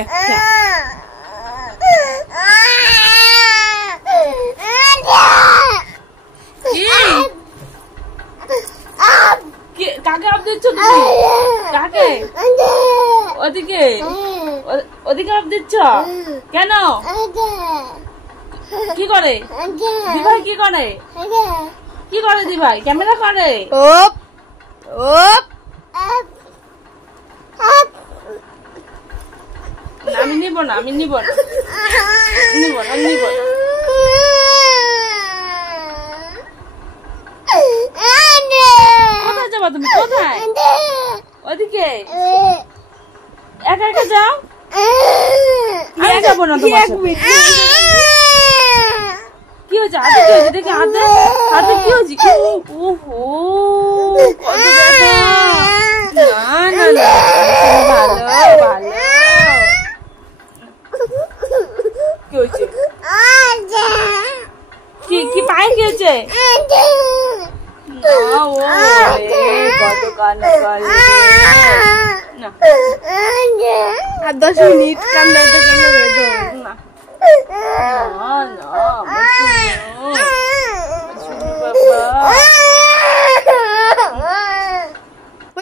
একটা। কাকে আপ দিচ্ছ তুমি? কাকে? ওদিকে ওদিকে আপ দিচ্ছ কেন? কি করে দিভাই? কি করে? কি করে দিভাই? ক্যামেরা করে। ওপ ওপ। আমি নিব না, আমি নিব না, নিব না, নিব না। কোথায় যাবা তুমি? কোথায়? ওদিকে একা একা যাও। আমি যাবো না তোমার সাথে। কি হয়েছে? হাতে কি হয়েছে? দেখি হাতে, হাতে কি হয়েছে? ওহো কত ব্যথা। না না না, ভালো ভালো। কি হয়েছে? কি পায়ে কি হয়েছে? কত কান্না করে। আর 10 মিনিট কান্নাতে কান্না করে দাও না। না না বাবা।